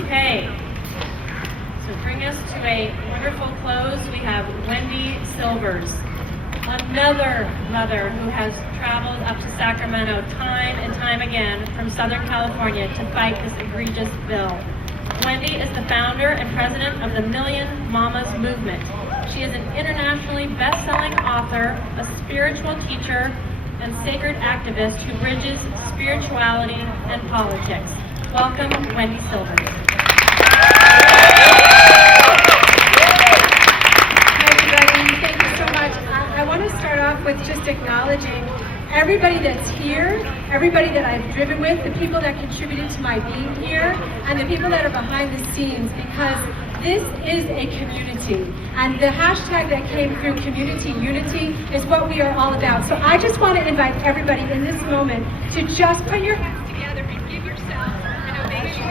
Okay, so bring us to a wonderful close. We have Wendy Silvers, another mother who has traveled up to Sacramento time and time again from Southern California to fight this egregious bill. Wendy is the founder and president of the Million Mamas movement. She is an internationally best-selling author, a spiritual teacher, and sacred activist who bridges spirituality and politics. Welcome, Wendy Silvers. Hi, everybody. Thank you so much. I want to start off with just acknowledging everybody that's here, everybody that I've driven with, the people that contributed to my being here, and the people that are behind the scenes, because this is a community. And the hashtag that came through, community unity, is what we are all about. So I just want to invite everybody in this moment to just put your hands together and give yourself an ovation.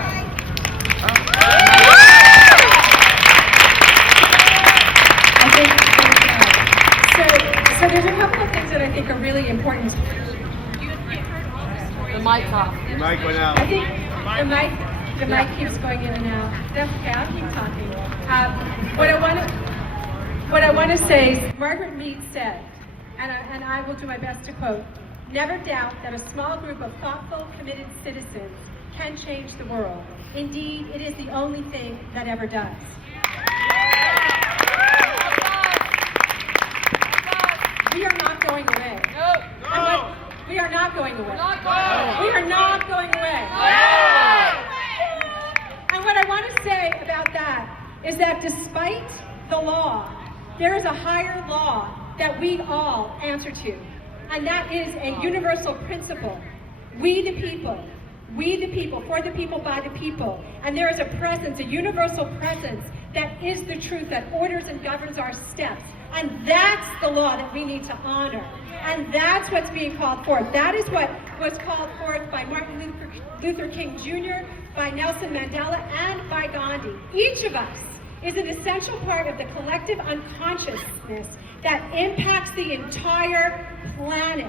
I think, so there's a couple of things that I think are really important. You heard all the stories. The mic's off. The mic went out. I think the mic keeps going in and out. That's okay, I'll keep talking. What I want to say is, Margaret Mead said, and I will do my best to quote, "Never doubt that a small group of thoughtful, committed citizens can change the world. Indeed, it is the only thing that ever does." We are not going away. No. We are not going away. Not going. We are not going away. And what I want to say about that is that despite the law, there is a higher law that we all answer to. And that is a universal principle. We the people, for the people, by the people. And there is a presence, a universal presence, that is the truth, that orders and governs our steps. And that's the law that we need to honor. And that's what's being called forth. That is what was called forth by Martin Luther King Jr., by Nelson Mandela, and by Gandhi. Each of us is an essential part of the collective unconsciousness that impacts the entire planet.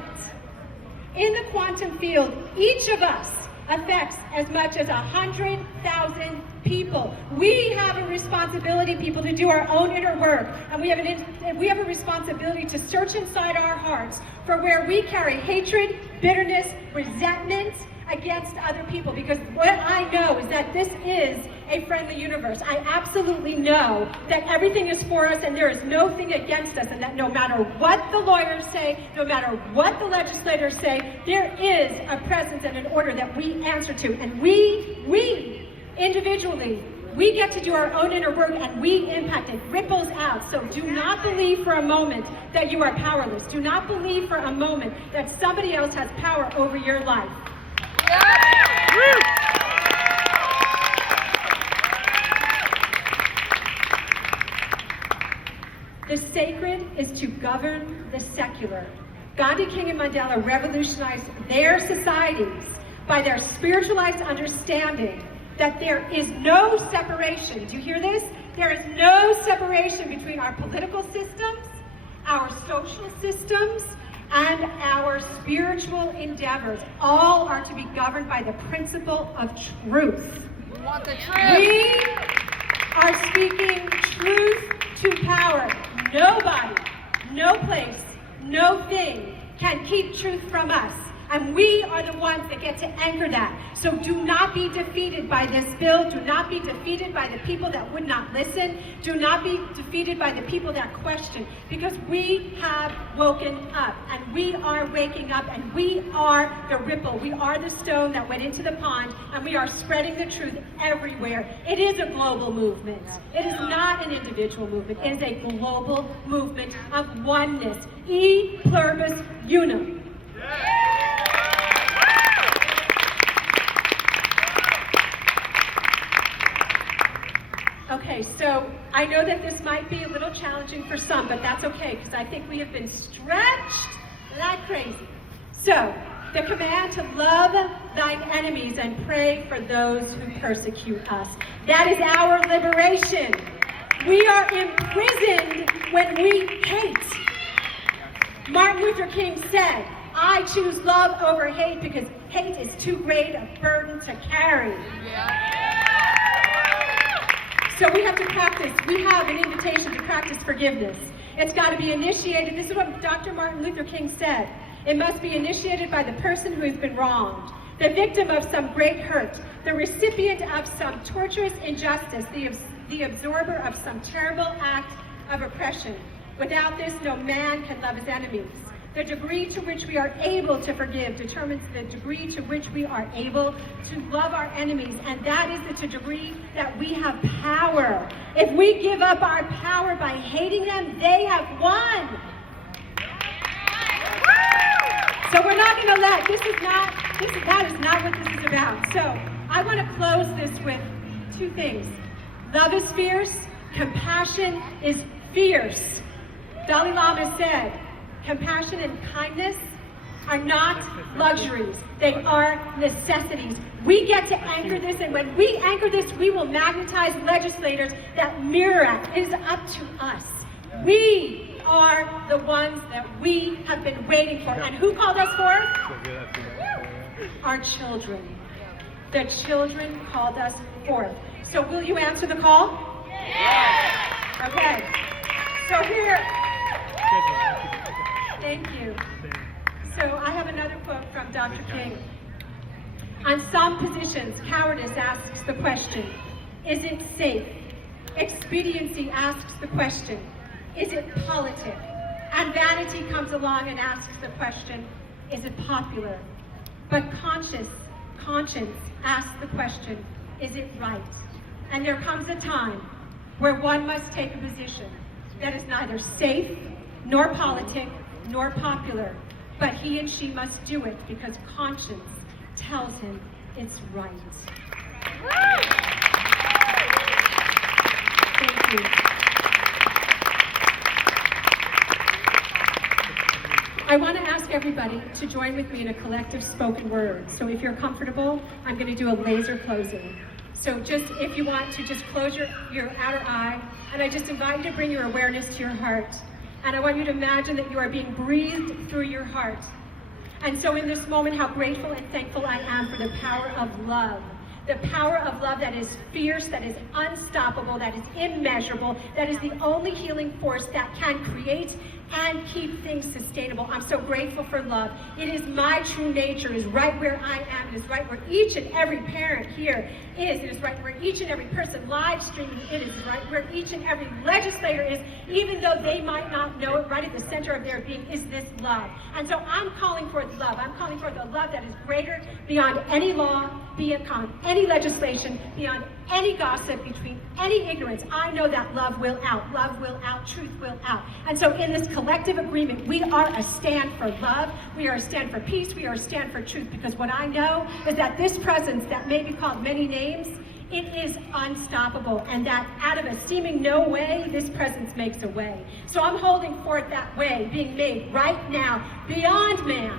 In the quantum field, each of us affects as much as 100,000 people. We have a responsibility, people, to do our own inner work, and we have a responsibility to search inside our hearts for where we carry hatred, bitterness, resentment against other people, because what I know is that this is a friendly universe. I absolutely know that everything is for us and there is no thing against us, and that no matter what the lawyers say, no matter what the legislators say, there is a presence and an order that we answer to. And we individually, we get to do our own inner work, and we impact it, ripples out. So do not believe for a moment that you are powerless. Do not believe for a moment that somebody else has power over your life. The sacred is to govern the secular. Gandhi, King, and Mandela revolutionized their societies by their spiritualized understanding that there is no separation. Do you hear this? There is no separation between our political systems, our social systems, and our spiritual endeavors. All are to be governed by the principle of truth. We want the truth. We are speaking truth to power. Nobody, no place, no thing can keep truth from us. And we are the ones that get to anchor that. So do not be defeated by this bill. Do not be defeated by the people that would not listen. Do not be defeated by the people that question. Because we have woken up, and we are waking up, and we are the ripple. We are the stone that went into the pond, and we are spreading the truth everywhere. It is a global movement. It is not an individual movement. It is a global movement of oneness. E pluribus unum. Okay, so I know that this might be a little challenging for some, but that's okay, because I think we have been stretched like crazy. So, the command to love thine enemies and pray for those who persecute us. That is our liberation. We are imprisoned when we hate. Martin Luther King said, "I choose love over hate because hate is too great a burden to carry." So we have to practice. We have an invitation to practice forgiveness. It's got to be initiated. This is what Dr. Martin Luther King said. It must be initiated by the person who has been wronged, the victim of some great hurt, the recipient of some torturous injustice, the absorber of some terrible act of oppression. Without this, no man can love his enemies. The degree to which we are able to forgive determines the degree to which we are able to love our enemies, and that is the degree that we have power. If we give up our power by hating them, they have won. So we're not going to let, that is not what this is about. So I want to close this with two things. Love is fierce, compassion is fierce. Dalai Lama said, compassion and kindness are not luxuries. They are necessities. We get to anchor this, and when we anchor this, we will magnetize legislators that mirror it. It is up to us. We are the ones that we have been waiting for. And who called us forth? Our children. The children called us forth. So will you answer the call? Yes. Okay. So here, thank you. So I have another quote from Dr. King. On some positions, cowardice asks the question, is it safe? Expediency asks the question, is it politic? And vanity comes along and asks the question, is it popular? But conscience asks the question, is it right? And there comes a time where one must take a position that is neither safe, nor politic, nor popular, but he and she must do it because conscience tells him it's right. Thank you. I want to ask everybody to join with me in a collective spoken word. So if you're comfortable, I'm going to do a laser closing. So just, if you want to, just close your outer eye, and I just invite you to bring your awareness to your heart. And I want you to imagine that you are being breathed through your heart. And so in this moment, how grateful and thankful I am for the power of love. The power of love that is fierce, that is unstoppable, that is immeasurable, that is the only healing force that can create and keep things sustainable. I'm so grateful for love. It is my true nature. It is right where I am. It is right where each and every parent here is. It is right where each and every person live streaming it is. Right where each and every legislator is, even though they might not know it. Right at the center of their being is this love. And so I'm calling forth love. I'm calling forth a love that is greater beyond any law, beyond any legislation, beyond any gossip, between any ignorance. I know that love will out. Love will out. Truth will out. And so in this collective agreement, we are a stand for love. We are a stand for peace. We are a stand for truth. Because what I know is that this presence that may be called many names, it is unstoppable. And that out of a seeming no way, this presence makes a way. So I'm holding forth that way being made right now beyond man,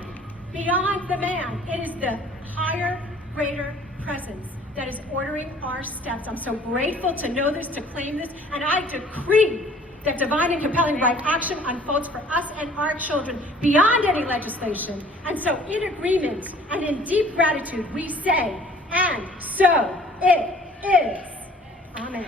beyond the man. It is the higher, greater presence that is ordering our steps. I'm so grateful to know this, to claim this, and I decree that divine and compelling right action unfolds for us and our children beyond any legislation. And so in agreement and in deep gratitude, we say, and so it is. Amen.